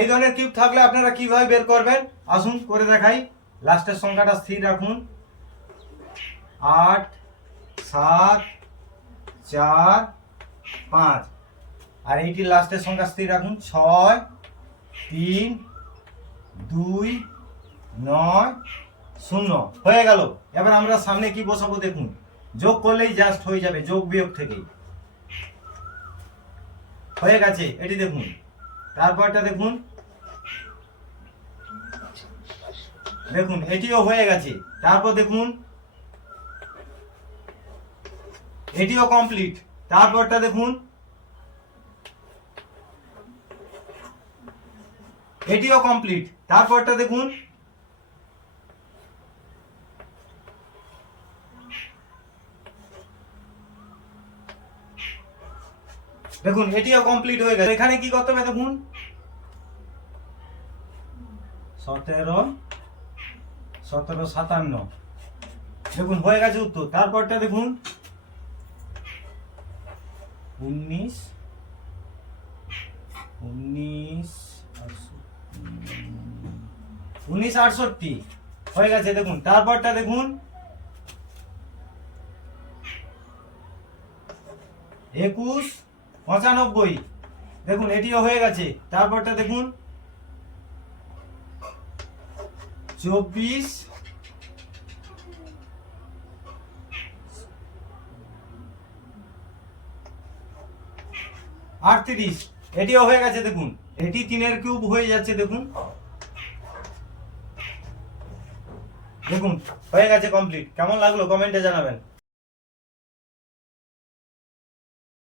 এই ধরনের কিউব থাকলে আপনারা কিভাবে বের করবেন আসুন করে দেখাই। লাস্টের সংখ্যাটা স্থির রাখুন, 8 7 4 5, আর এইটির লাস্টের সংখ্যা স্থির রাখুন 6 3 2 9 0। হয়ে গেল। এবার আমরা সামনে কি বসাবো দেখুন, যোগ করলেই জাস্ট হয়ে যাবে, যোগ বিয়োগ থেকেই হয়ে গেছে। এটি দেখুন, তারপরটা দেখুন, দেখুন এটিও হয়ে গেছে। তারপর দেখুন এটিও কমপ্লিট। তারপরটা দেখুন, এটিও কমপ্লিট। তারপরটা দেখুন, দেখুন এটিও কমপ্লিট হয়ে গেছে। এখানে কি করতে হবে দেখুন, 17 17 57, দেখুন হয়ে গেছে উত্তর। তারপরটা দেখুন 19 68 হয়ে গেছে দেখুন। তারপরটা দেখুন 21 95, দেখুন এটিও হয়ে গেছে। তারপরটা দেখুন 24 38, এটিও হয়ে গেছে দেখুন। এটি 3-এর কিউব হয়ে যাচ্ছে দেখুন, দেখুন হয়ে গেছে কমপ্লিট। কেমন লাগলো কমেন্টে জানাবেন।